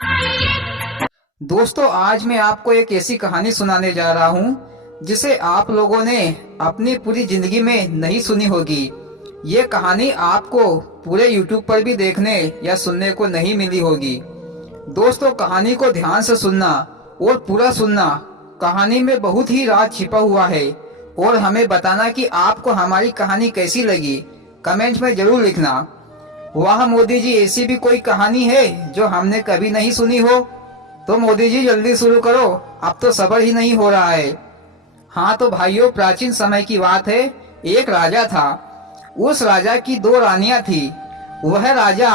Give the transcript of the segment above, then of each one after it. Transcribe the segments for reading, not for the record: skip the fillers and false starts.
दोस्तों, आज मैं आपको एक ऐसी कहानी सुनाने जा रहा हूँ जिसे आप लोगों ने अपनी पूरी जिंदगी में नहीं सुनी होगी। ये कहानी आपको पूरे YouTube पर भी देखने या सुनने को नहीं मिली होगी। दोस्तों, कहानी को ध्यान से सुनना और पूरा सुनना। कहानी में बहुत ही राज छिपा हुआ है और हमें बताना कि आपको हमारी कहानी कैसी लगी। कमेंट में जरूर लिखना। वाह मोदी जी, ऐसी भी कोई कहानी है जो हमने कभी नहीं सुनी हो? तो मोदी जी जल्दी शुरू करो, अब तो सब्र ही नहीं हो रहा है। हाँ तो भाइयों, प्राचीन समय की बात है। एक राजा था। उस राजा की दो रानियां थी। वह राजा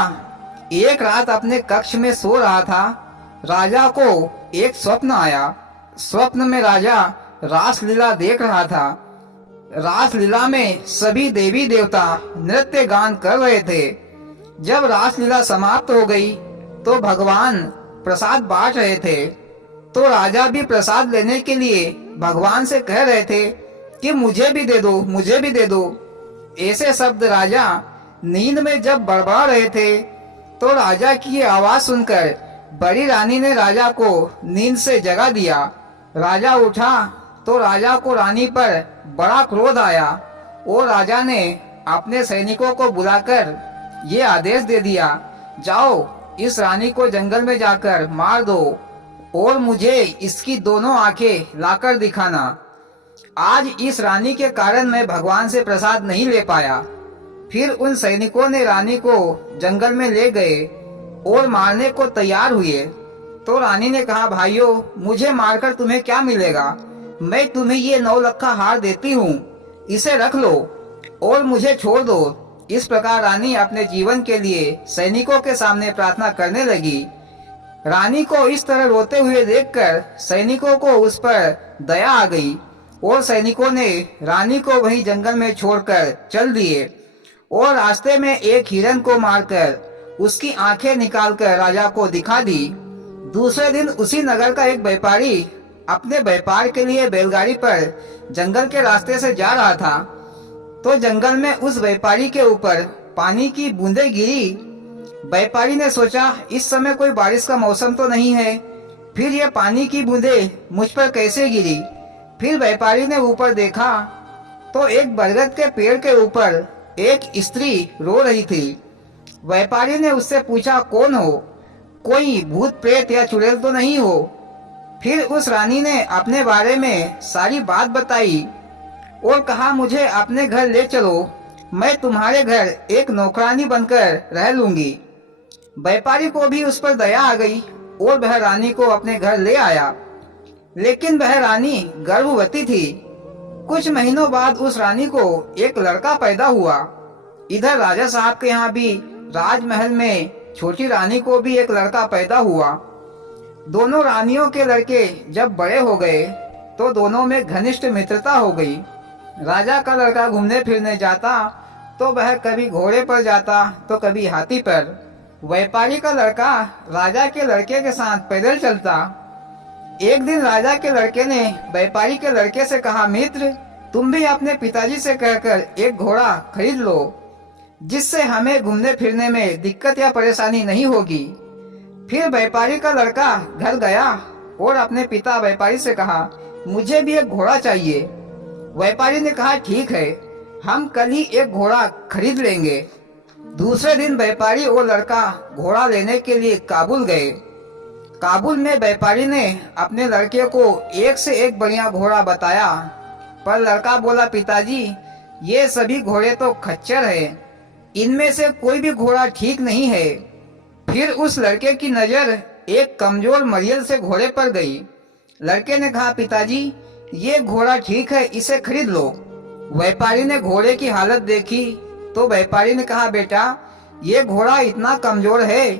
एक रात अपने कक्ष में सो रहा था। राजा को एक स्वप्न आया। स्वप्न में राजा रासलीला देख रहा था। रासलीला में सभी देवी देवता नृत्य गान कर रहे थे। जब रासलीला समाप्त हो गई तो भगवान प्रसाद बांट रहे थे। तो राजा भी प्रसाद लेने के लिए भगवान से कह रहे थे कि मुझे भी दे दो, मुझे भी दे दो। ऐसे शब्द राजा नींद में जब बड़बड़ा रहे थे तो राजा की आवाज सुनकर बड़ी रानी ने राजा को नींद से जगा दिया। राजा उठा तो राजा को रानी पर बड़ा क्रोध आया और राजा ने अपने सैनिकों को बुलाकर ये आदेश दे दिया, जाओ इस रानी को जंगल में जाकर मार दो और मुझे इसकी दोनों आंखें लाकर दिखाना। आज इस रानी के कारण मैं भगवान से प्रसाद नहीं ले पाया। फिर उन सैनिकों ने रानी को जंगल में ले गए और मारने को तैयार हुए। तो रानी ने कहा, भाइयों, मुझे मारकर तुम्हें क्या मिलेगा? मैं तुम्हें ये 9 लखा हार देती हूँ, इसे रख लो और मुझे छोड़ दो। इस प्रकार रानी अपने जीवन के लिए सैनिकों के सामने प्रार्थना करने लगी। रानी को इस तरह रोते हुए देखकर सैनिकों को उस पर दया आ गई और सैनिकों ने रानी को वहीं जंगल में छोड़कर चल दिए और रास्ते में एक हिरन को मारकर उसकी आंखें निकालकर राजा को दिखा दी। दूसरे दिन उसी नगर का एक व्यापारी अपने व्यापार के लिए बैलगाड़ी पर जंगल के रास्ते से जा रहा था। तो जंगल में उस व्यापारी के ऊपर पानी की बूंदें गिरी। व्यापारी ने सोचा, इस समय कोई बारिश का मौसम तो नहीं है, फिर ये पानी की बूंदें मुझ पर कैसे गिरी? फिर व्यापारी ने ऊपर देखा तो एक बरगद के पेड़ के ऊपर एक स्त्री रो रही थी। व्यापारी ने उससे पूछा, कौन हो? कोई भूत प्रेत या चुड़ैल तो नहीं हो? फिर उस रानी ने अपने बारे में सारी बात बताई और कहा, मुझे अपने घर ले चलो, मैं तुम्हारे घर एक नौकरानी बनकर रह लूंगी। व्यापारी को भी उस पर दया आ गई और वह रानी को अपने घर ले आया। लेकिन वह रानी गर्भवती थी। कुछ महीनों बाद उस रानी को एक लड़का पैदा हुआ। इधर राजा साहब के यहाँ भी राजमहल में छोटी रानी को भी एक लड़का पैदा हुआ। दोनों रानियों के लड़के जब बड़े हो गए तो दोनों में घनिष्ठ मित्रता हो गई। राजा का लड़का घूमने फिरने जाता तो वह कभी घोड़े पर जाता तो कभी हाथी पर। व्यापारी का लड़का राजा के लड़के के साथ पैदल चलता। एक दिन राजा के लड़के ने व्यापारी के लड़के से कहा, मित्र, तुम भी अपने पिताजी से कहकर एक घोड़ा खरीद लो, जिससे हमें घूमने फिरने में दिक्कत या परेशानी नहीं होगी। फिर व्यापारी का लड़का घर गया और अपने पिता व्यापारी से कहा, मुझे भी एक घोड़ा चाहिए। व्यापारी ने कहा, ठीक है, हम कल ही एक घोड़ा खरीद लेंगे। दूसरे दिन व्यापारी और लड़का घोड़ा लेने के लिए काबुल गए। काबुल में व्यापारी ने अपने लड़के को एक से एक बढ़िया घोड़ा बताया, पर लड़का बोला, पिताजी, ये सभी घोड़े तो खच्चर हैं, इनमें से कोई भी घोड़ा ठीक नहीं है। फिर उस लड़के की नजर एक कमजोर मरियल से घोड़े पर गई। लड़के ने कहा, पिताजी, ये घोड़ा ठीक है, इसे खरीद लो। व्यापारी ने घोड़े की हालत देखी तो व्यापारी ने कहा, बेटा, ये घोड़ा इतना कमजोर है,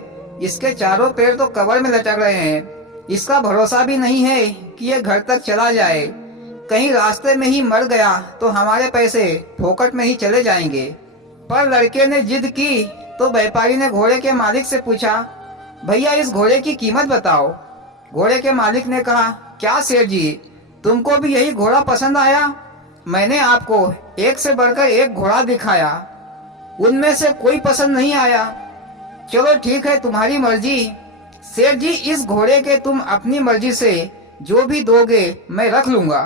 इसके चारों पैर तो कब्र में लटक रहे हैं, इसका भरोसा भी नहीं है कि ये घर तक चला जाए। कहीं रास्ते में ही मर गया तो हमारे पैसे फोकट में ही चले जाएंगे। पर लड़के ने जिद की तो व्यापारी ने घोड़े के मालिक से पूछा, भैया, इस घोड़े की कीमत बताओ। घोड़े के मालिक ने कहा, क्या सेठ जी, तुमको भी यही घोड़ा पसंद आया? मैंने आपको एक से बढ़कर एक घोड़ा दिखाया, उनमें से कोई पसंद नहीं आया। चलो ठीक है, तुम्हारी मर्जी, सेठ जी, इस घोड़े के तुम अपनी मर्जी से जो भी दोगे मैं रख लूंगा।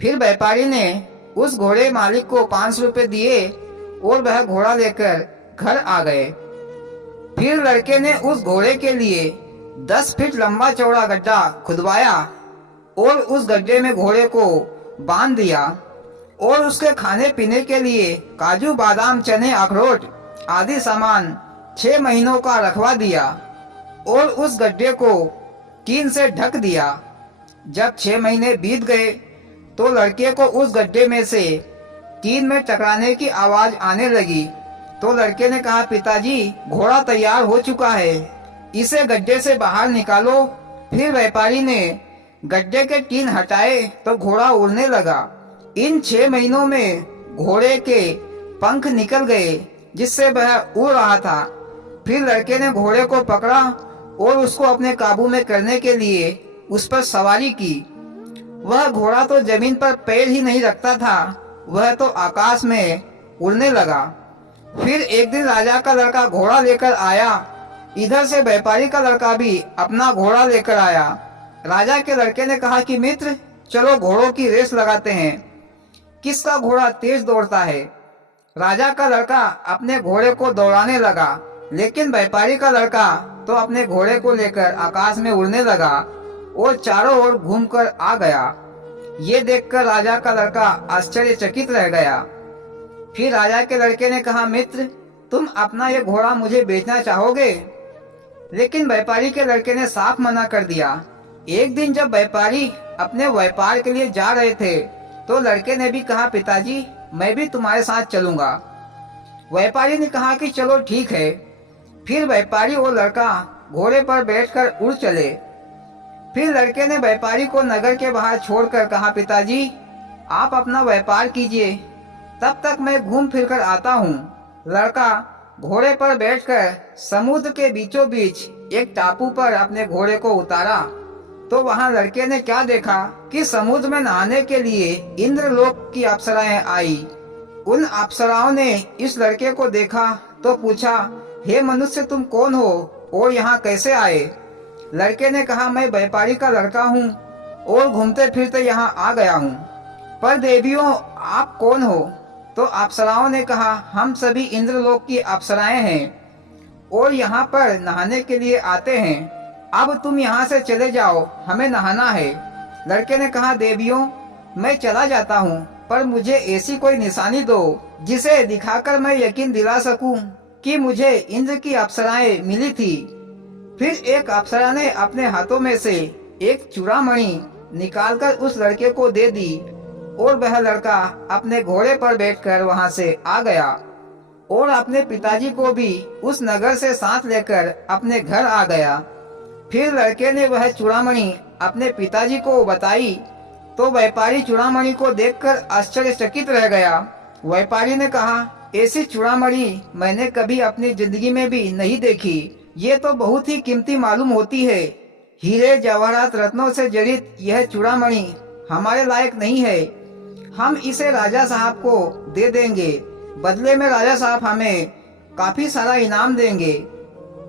फिर व्यापारी ने उस घोड़े मालिक को 500 रुपए दिए और वह घोड़ा लेकर घर आ गए। फिर लड़के ने उस घोड़े के लिए 10 फीट लंबा चौड़ा गड्ढा खुदवाया और उस गड्ढे में घोड़े को बांध दिया और उसके खाने पीने के लिए काजू बादाम चने अखरोट आदि सामान 6 महीनों का रखवा दिया और उस गड्ढे को टीन से ढक दिया। जब 6 महीने बीत गए तो लड़के को उस गड्ढे में से टीन में टकराने की आवाज आने लगी। तो लड़के ने कहा, पिताजी घोड़ा तैयार हो चुका है, इसे गड्ढे से बाहर निकालो। फिर व्यापारी ने गड्ढे के टीन हटाए तो घोड़ा उड़ने लगा। इन 6 महीनों में घोड़े के पंख निकल गए जिससे वह उड़ रहा था। फिर लड़के ने घोड़े को पकड़ा और उसको अपने काबू में करने के लिए उस पर सवारी की। वह घोड़ा तो जमीन पर पैर ही नहीं रखता था, वह तो आकाश में उड़ने लगा। फिर एक दिन राजा का लड़का घोड़ा लेकर आया। इधर से व्यापारी का लड़का भी अपना घोड़ा लेकर आया। राजा के लड़के ने कहा कि मित्र, चलो घोड़ों की रेस लगाते हैं, किसका घोड़ा तेज दौड़ता है। राजा का लड़का अपने घोड़े को दौड़ाने लगा, लेकिन व्यापारी का लड़का तो अपने घोड़े को लेकर आकाश में उड़ने लगा और चारों ओर घूमकर आ गया। ये देखकर राजा का लड़का आश्चर्यचकित रह गया। फिर राजा के लड़के ने कहा, मित्र, तुम अपना ये घोड़ा मुझे बेचना चाहोगे? लेकिन व्यापारी के लड़के ने साफ मना कर दिया। एक दिन जब व्यापारी अपने व्यापार के लिए जा रहे थे तो लड़के ने भी कहा, पिताजी मैं भी तुम्हारे साथ चलूंगा। व्यापारी ने कहा कि चलो ठीक है। फिर व्यापारी और लड़का घोड़े पर बैठकर उड़ चले। फिर लड़के ने व्यापारी को नगर के बाहर छोड़कर कहा, पिताजी आप अपना व्यापार कीजिए, तब तक मैं घूम फिर कर आता हूँ। लड़का घोड़े पर बैठकर समुद्र के बीचों बीच एक टापू पर अपने घोड़े को उतारा तो वहाँ लड़के ने क्या देखा कि समुद्र में नहाने के लिए इंद्रलोक की अप्सराएं आई। उन अप्सराओं ने इस लड़के को देखा तो पूछा, हे मनुष्य, तुम कौन हो और यहाँ कैसे आए? लड़के ने कहा, मैं व्यापारी का लड़का हूँ और घूमते फिरते यहाँ आ गया हूँ। पर देवियों, आप कौन हो? तो अप्सराओं ने कहा, हम सभी इंद्रलोक की अप्सराएं हैं और यहाँ पर नहाने के लिए आते हैं। अब तुम यहाँ से चले जाओ, हमें नहाना है। लड़के ने कहा, देवियों मैं चला जाता हूँ, पर मुझे ऐसी कोई निशानी दो जिसे दिखाकर मैं यकीन दिला सकूं कि मुझे इंद्र की अप्सराएं मिली थी। फिर एक अप्सरा ने अपने हाथों में से एक चूड़ामणि निकालकर उस लड़के को दे दी और वह लड़का अपने घोड़े पर बैठकर वहां से आ गया और अपने पिताजी को भी उस नगर से साथ लेकर अपने घर आ गया। फिर लड़के ने वह चूड़ामणि अपने पिताजी को बताई तो व्यापारी चूड़ामणि को देखकर आश्चर्यचकित रह गया। व्यापारी ने कहा, ऐसी चूड़ामणि मैंने कभी अपनी जिंदगी में भी नहीं देखी, ये तो बहुत ही कीमती मालूम होती है। हीरे जवाहरात रत्नों से जड़ित यह चूड़ामणि हमारे लायक नहीं है, हम इसे राजा साहब को दे देंगे, बदले में राजा साहब हमें काफी सारा इनाम देंगे।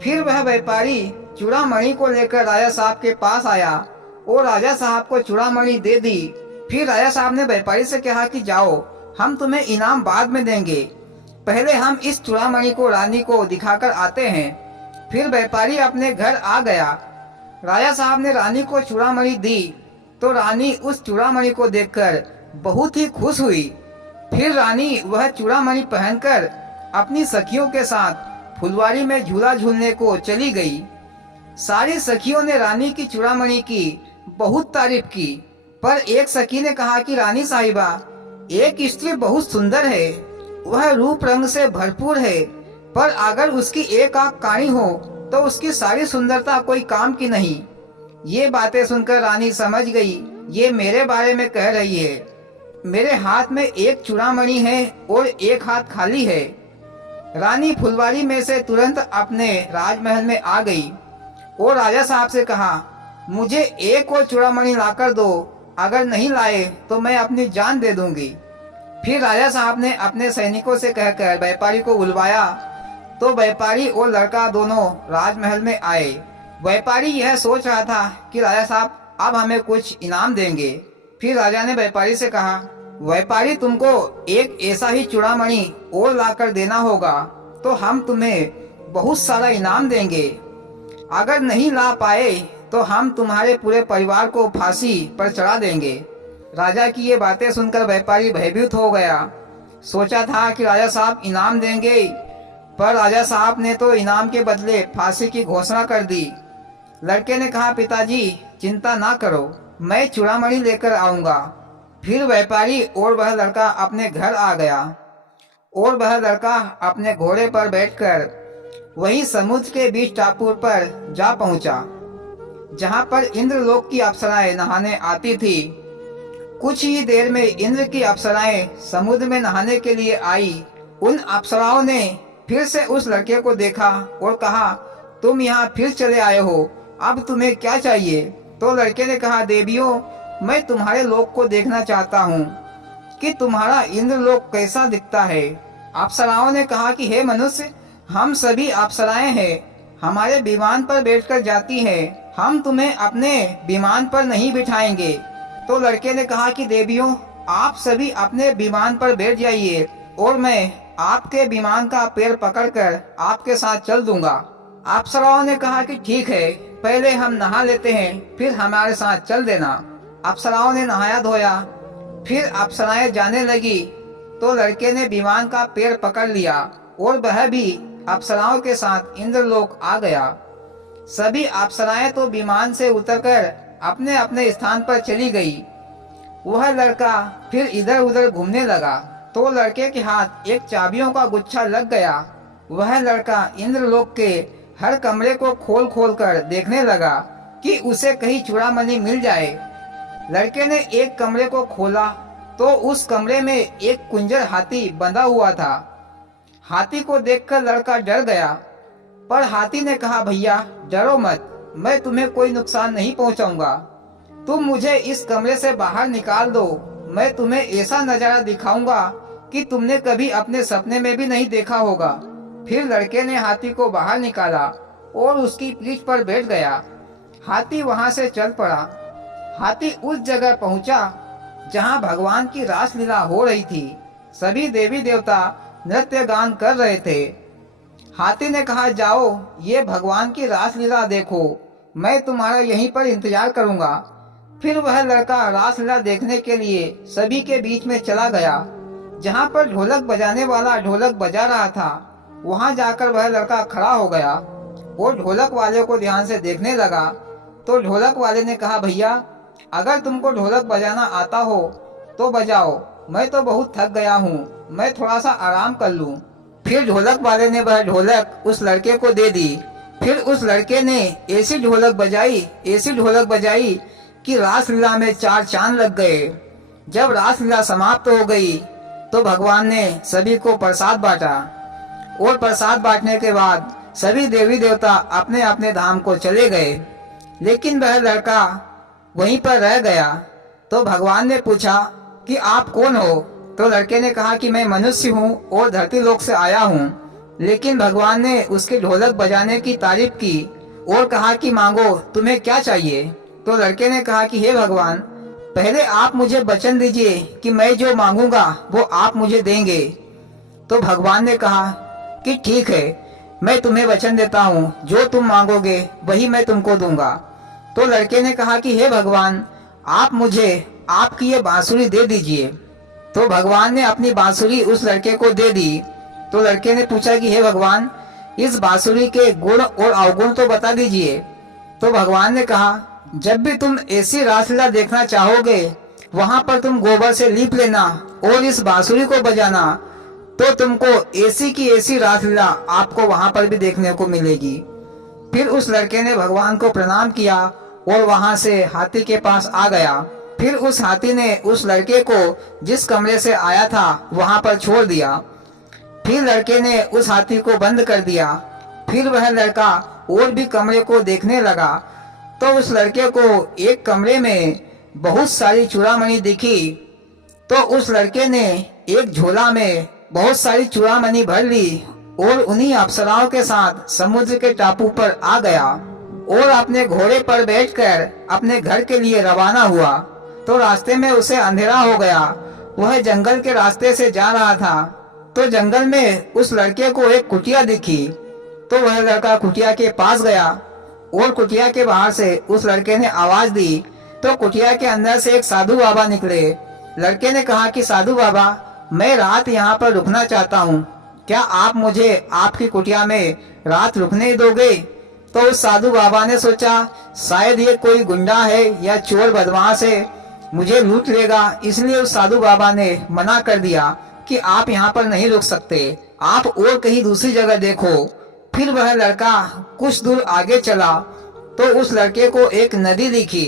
फिर वह व्यापारी चूड़ामणि को लेकर राजा साहब के पास आया और राजा साहब को चूड़ामणि दे दी। फिर राजा साहब ने व्यापारी से कहा कि जाओ, हम तुम्हें इनाम बाद में देंगे, पहले हम इस चूड़ामणि को रानी को दिखाकर आते हैं। फिर व्यापारी अपने घर आ गया। राजा साहब ने रानी को चूड़ामणि दी तो रानी उस चूड़ामणि को देखकर बहुत ही खुश हुई। फिर रानी वह चूड़ामणि पहनकर अपनी सखियों के साथ फुलवारी में झूला झूलने को चली गई। सारी सखियों ने रानी की चूड़ामणि की बहुत तारीफ की, पर एक सखी ने कहा कि रानी साहिबा, एक स्त्री बहुत सुंदर है, वह रूप रंग से भरपूर है, पर अगर उसकी एक आंख काणी हो तो उसकी सारी सुंदरता कोई काम की नहीं। ये बातें सुनकर रानी समझ गई, ये मेरे बारे में कह रही है। मेरे हाथ में एक चूड़ामणि है और एक हाथ खाली है। रानी फुलवारी में से तुरंत अपने राजमहल में आ गई और राजा साहब से कहा, मुझे एक और चूड़ामणि लाकर दो, अगर नहीं लाए तो मैं अपनी जान दे दूंगी। फिर राजा साहब ने अपने सैनिकों से कहकर व्यापारी को बुलवाया तो व्यापारी और लड़का दोनों राजमहल में आए। व्यापारी यह सोच रहा था कि राजा साहब अब हमें कुछ इनाम देंगे। फिर राजा ने व्यापारी से कहा, व्यापारी तुमको एक ऐसा ही चूड़ामणि और लाकर देना होगा तो हम तुम्हें बहुत सारा इनाम देंगे। अगर नहीं ला पाए तो हम तुम्हारे पूरे परिवार को फांसी पर चढ़ा देंगे। राजा की ये बातें सुनकर व्यापारी भयभीत हो गया। सोचा था कि राजा साहब इनाम देंगे, पर राजा साहब ने तो इनाम के बदले फांसी की घोषणा कर दी। लड़के ने कहा, पिताजी चिंता ना करो, मैं चूड़ामणि लेकर आऊंगा। फिर व्यापारी और वह लड़का अपने घर आ गया और वह लड़का अपने घोड़े पर बैठकर वही समुद्र के बीच टापू पर जा पहुंचा, जहां पर इंद्रलोक की अप्सराएं नहाने आती थी। कुछ ही देर में इंद्र की अप्सराएं समुद्र में नहाने के लिए आई। उन अप्सराओं ने फिर से उस लड़के को देखा और कहा, तुम यहाँ फिर चले आए हो, अब तुम्हें क्या चाहिए? तो लड़के ने कहा, देवियों, मैं तुम्हारे लोक को देखना चाहता हूँ कि तुम्हारा इंद्रलोक कैसा दिखता है। अप्सराओं ने कहा कि हे मनुष्य, हम सभी अप्सराएं हैं, हमारे विमान पर बैठकर जाती हैं, हम तुम्हें अपने विमान पर नहीं बिठाएंगे। तो लड़के ने कहा कि देवियों, आप सभी अपने विमान पर बैठ जाइए और मैं आपके विमान का पैर पकड़कर आपके साथ चल दूंगा। अप्सराओं ने कहा कि ठीक है, पहले हम नहा लेते हैं, फिर हमारे साथ चल देना। अप्सराओं ने नहाया धोया, फिर अप्सराएं जाने लगी तो लड़के ने विमान का पैर पकड़ लिया और वह भी अप्सराओं के साथ इंद्रलोक आ गया। सभी अप्सराएं तो विमान से उतरकर अपने अपने स्थान पर चली गई। वह लड़का फिर इधर उधर घूमने लगा तो लड़के के हाथ एक चाबियों का गुच्छा लग गया। वह लड़का इंद्रलोक के हर कमरे को खोल खोल कर देखने लगा कि उसे कहीं चूड़ामणि मिल जाए। लड़के ने एक कमरे को खोला तो उस कमरे में एक कुंजर हाथी बंधा हुआ था। हाथी को देखकर लड़का डर गया, पर हाथी ने कहा, भैया डरो मत, मैं तुम्हें कोई नुकसान नहीं पहुंचाऊंगा। तुम मुझे इस कमरे से बाहर निकाल दो, मैं तुम्हें ऐसा नजारा दिखाऊंगा कि तुमने कभी अपने सपने में भी नहीं देखा होगा। फिर लड़के ने हाथी को बाहर निकाला और उसकी पीठ पर बैठ गया। हाथी वहां से चल पड़ा। हाथी उस जगह पहुंचा जहां भगवान की रासलीला हो रही थी। सभी देवी देवता नृत्य गान कर रहे थे। हाथी ने कहा, जाओ ये भगवान की रासलीला देखो, मैं तुम्हारा यहीं पर इंतजार करूंगा। फिर वह लड़का रासलीला देखने के लिए सभी के बीच में चला गया। जहां पर ढोलक बजाने वाला ढोलक बजा रहा था, वहां जाकर वह लड़का खड़ा हो गया और ढोलक वाले को ध्यान से देखने लगा। तो ढोलक वाले ने कहा, भैया अगर तुमको ढोलक बजाना आता हो तो बजाओ, मैं तो बहुत थक गया हूँ, मैं थोड़ा सा आराम कर लूँ। फिर ढोलक वाले ने वह ढोलक उस लड़के को दे दी। फिर उस लड़के ने ऐसी ढोलक बजाई कि रासलीला में 4 चांद लग गए। जब रासलीला समाप्त हो गई तो भगवान ने सभी को प्रसाद बांटा और प्रसाद बांटने के बाद सभी देवी देवता अपने अपने धाम को चले गए, लेकिन वह लड़का वहीं पर रह गया। तो भगवान ने पूछा कि आप कौन हो? तो लड़के ने कहा कि मैं मनुष्य हूँ और धरती लोक से आया हूँ। लेकिन भगवान ने उसके ढोलक बजाने की तारीफ की और कहा कि मांगो, तुम्हें क्या चाहिए? तो लड़के ने कहा कि हे भगवान, पहले आप मुझे वचन दीजिए कि मैं जो मांगूंगा वो आप मुझे देंगे। तो भगवान ने कहा कि ठीक है, मैं तुम्हें वचन देता हूँ, जो तुम मांगोगे वही मैं तुमको दूंगा। तो लड़के ने कहा कि हे भगवान, आप मुझे आपकी ये बांसुरी दे दीजिए। तो भगवान ने अपनी बांसुरी उस लड़के को दे दी। तो लड़के ने पूछा कि हे भगवान, इस बांसुरी के गुण और अवगुण तो बता दीजिए। तो भगवान ने कहा, जब भी तुम ऐसी रासलीला देखना चाहोगे, वहां पर तुम गोबर से लीप लेना और इस बांसुरी को बजाना, तो तुमको ऐसी की ऐसी रासलीला आपको वहां पर भी देखने को मिलेगी। फिर उस लड़के ने भगवान को प्रणाम किया और वहां से हाथी के पास आ गया। फिर उस हाथी ने उस लड़के को जिस कमरे से आया था वहां पर छोड़ दिया। फिर लड़के ने उस हाथी को बंद कर दिया। फिर वह लड़का और भी कमरे को देखने लगा तो उस लड़के को एक कमरे में बहुत सारी चूड़ामणि दिखी। तो उस लड़के ने एक झोला में बहुत सारी चूड़ामणि भर ली और उन्हीं अप्सराओं के साथ समुद्र के टापू पर आ गया। और अपने घोड़े पर बैठकर अपने घर के लिए रवाना हुआ। तो रास्ते में उसे अंधेरा हो गया। वह जंगल के रास्ते से जा रहा था तो जंगल में उस लड़के को एक कुटिया दिखी। तो वह लड़का कुटिया के पास गया और कुटिया के बाहर से उस लड़के ने आवाज दी तो कुटिया के अंदर से एक साधु बाबा निकले। लड़के ने कहा कि साधु बाबा, मैं रात यहाँ पर रुकना चाहता हूँ, क्या आप मुझे आपकी कुटिया में रात रुकने दोगे? तो उस साधु बाबा ने सोचा शायद ये कोई गुंडा है या चोर बदमाश है, मुझे लूट लेगा, इसलिए उस साधु बाबा ने मना कर दिया कि आप यहाँ पर नहीं रुक सकते, आप और कहीं दूसरी जगह देखो। फिर वह लड़का कुछ दूर आगे चला तो उस लड़के को एक नदी दिखी।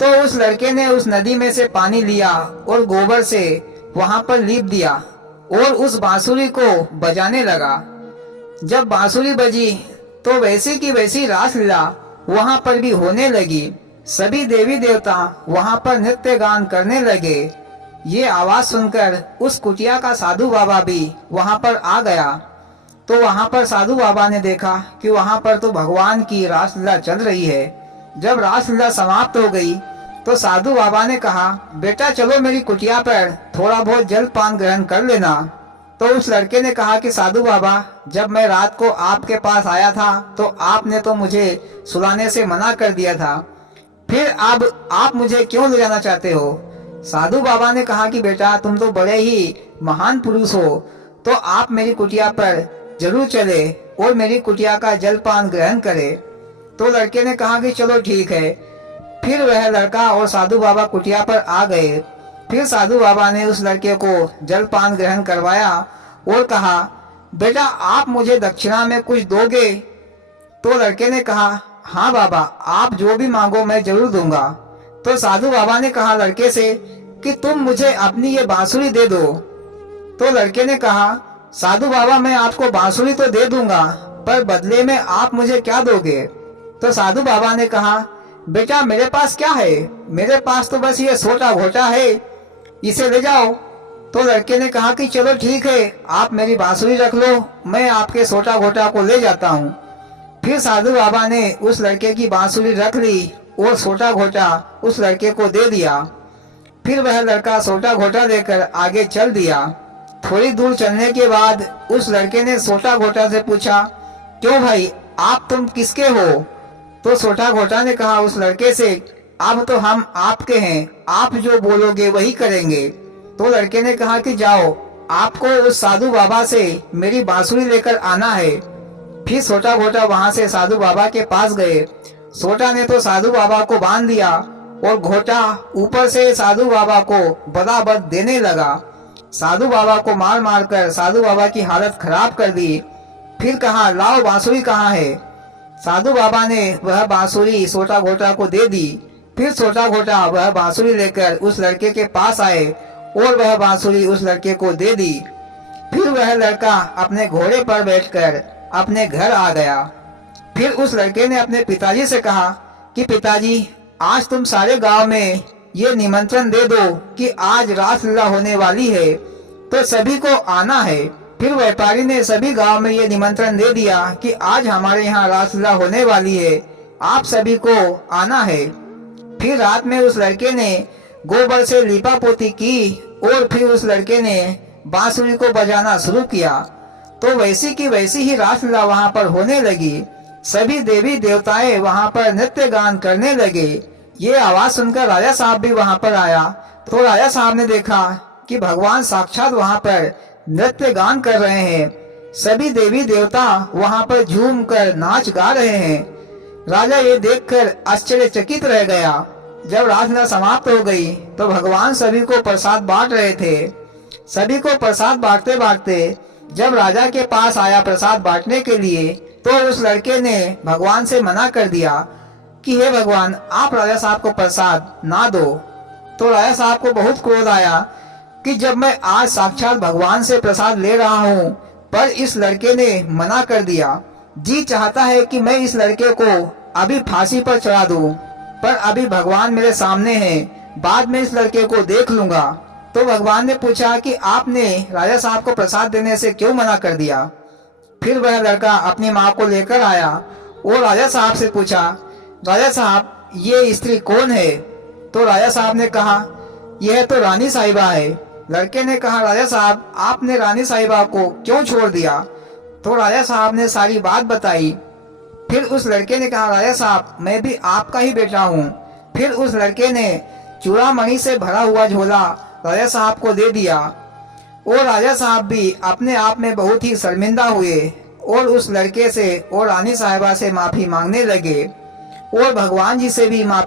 तो उस लड़के ने उस नदी में से पानी लिया और गोबर से वहां पर लीप दिया और उस बांसुरी को बजाने लगा। जब बांसुरी बजी तो वैसी की वैसी रासलीला वहां पर भी होने लगी। सभी देवी देवता वहां पर नृत्य गान करने लगे। ये आवाज सुनकर उस कुटिया का साधु बाबा भी वहां पर आ गया। तो वहां पर साधु बाबा ने देखा कि वहां पर तो भगवान की रासलीला चल रही है। जब रासलीला समाप्त हो गई तो साधु बाबा ने कहा, बेटा चलो मेरी कुटिया पर थोड़ा बहुत जल पान ग्रहण कर लेना। तो उस लड़के ने कहा कि साधु बाबा, जब मैं रात को आपके पास आया था तो आपने तो मुझे सुलाने से मना कर दिया था, फिर अब आप मुझे क्यों ले जाना चाहते हो? साधु बाबा ने कहा कि बेटा तुम तो बड़े ही महान पुरुष हो, तो आप मेरी कुटिया पर जरूर चले और मेरी कुटिया का जलपान ग्रहण करे। तो लड़के ने कहा कि चलो ठीक है। फिर वह लड़का और साधु बाबा कुटिया पर आ गए। फिर साधु बाबा ने उस लड़के को जलपान ग्रहण करवाया और कहा, बेटा आप मुझे दक्षिणा में कुछ दोगे? तो लड़के ने कहा, हाँ बाबा, आप जो भी मांगो मैं जरूर दूंगा। तो साधु बाबा ने कहा लड़के से कि तुम मुझे अपनी ये बांसुरी दे दो। तो लड़के ने कहा, साधु बाबा मैं आपको बांसुरी तो दे दूंगा, पर बदले में आप मुझे क्या दोगे? तो साधु बाबा ने कहा, बेटा मेरे पास क्या है, मेरे पास तो बस ये सोटा घोटा है, इसे ले जाओ। तो लड़के ने कहा कि चलो ठीक है, आप मेरी बांसुरी रख लो, मैं आपके सोटा घोटा को ले जाता हूँ। फिर साधु बाबा ने उस लड़के की बांसुरी रख ली और सोटा घोटा उस लड़के को दे दिया। फिर वह लड़का सोटा घोटा लेकर आगे चल दिया। थोड़ी दूर चलने के बाद उस लड़के ने सोटा घोटा से पूछा, क्यों भाई, आप तुम किसके हो? तो सोटा घोटा ने कहा उस लड़के से, अब तो हम आपके हैं, आप जो बोलोगे वही करेंगे। तो लड़के ने कहा कि जाओ, आपको उस साधु बाबा से मेरी बांसुरी लेकर आना है। फिर सोटा घोटा वहां से साधु बाबा के पास गए। सोटा ने तो साधु बाबा को बांध दिया और घोटा ऊपर से साधु बाबा को बराबर देने लगा। साधु बाबा को मार मार कर साधु बाबा की हालत खराब कर दी। फिर कहा, लाओ बांसुरी कहाँ है? साधु बाबा ने वह बांसुरी सोटा घोटा को दे दी। फिर सोटा घोटा वह बांसुरी लेकर उस लड़के के पास आए और वह बांसुरी उस लड़के को दे दी। फिर वह लड़का अपने घोड़े पर बैठकर अपने घर आ गया। फिर उस लड़के ने अपने पिताजी से कहा कि पिताजी, आज तुम सारे गांव में ये निमंत्रण दे दो कि आज रासलीला होने वाली है, तो सभी को आना है। फिर व्यापारी ने सभी गांव में ये निमंत्रण दे दिया कि आज हमारे यहाँ रासलीला होने वाली है, आप सभी को आना है। फिर रात में उस लड़के ने गोबर से लीपा पोती की और फिर उस लड़के ने बांसुरी को बजाना शुरू किया। तो वैसी की वैसी ही रासलीला वहां पर होने लगी। सभी देवी देवताएं वहां पर नृत्य गान करने लगे। ये आवाज सुनकर राजा साहब भी वहां पर आया। तो राजा साहब ने देखा कि भगवान साक्षात वहां पर नृत्य गान कर रहे हैं। सभी देवी देवता वहां पर झूम कर नाच गा रहे हैं। राजा ये देखकर आश्चर्यचकित रह गया। जब रासलीला समाप्त हो गई तो भगवान सभी को प्रसाद बांट रहे थे। सभी को प्रसाद बांटते बांटते जब राजा के पास आया प्रसाद बांटने के लिए, तो उस लड़के ने भगवान से मना कर दिया कि हे भगवान, आप राजा साहब को प्रसाद ना दो। तो राजा साहब को बहुत क्रोध आया कि जब मैं आज साक्षात भगवान से प्रसाद ले रहा हूँ, पर इस लड़के ने मना कर दिया। जी चाहता है कि मैं इस लड़के को अभी फांसी पर चढ़ा दूं, पर अभी भगवान मेरे सामने हैं, बाद में इस लड़के को देख लूंगा। तो भगवान ने पूछा कि आपने राजा साहब को प्रसाद देने से क्यों मना कर दिया? फिर वह लड़का अपनी माँ को लेकर आया और राजा साहब से पूछा, राजा साहब ये स्त्री कौन है? तो राजा साहब ने कहा, यह तो रानी साहिबा है। लड़के ने कहा, राजा साहब आपने रानी साहिबा को क्यों छोड़ दिया? तो राजा साहब ने सारी बात बताई। फिर उस लड़के ने कहा, राजा साहब मैं भी आपका ही बेटा हूँ। फिर उस लड़के ने चूड़ामणि से भरा हुआ झोला राजा साहब को दे दिया और राजा साहब भी अपने आप में बहुत ही शर्मिंदा हुए और उस लड़के से और रानी साहिबा से माफी मांगने लगे और भगवान जी से भी माफी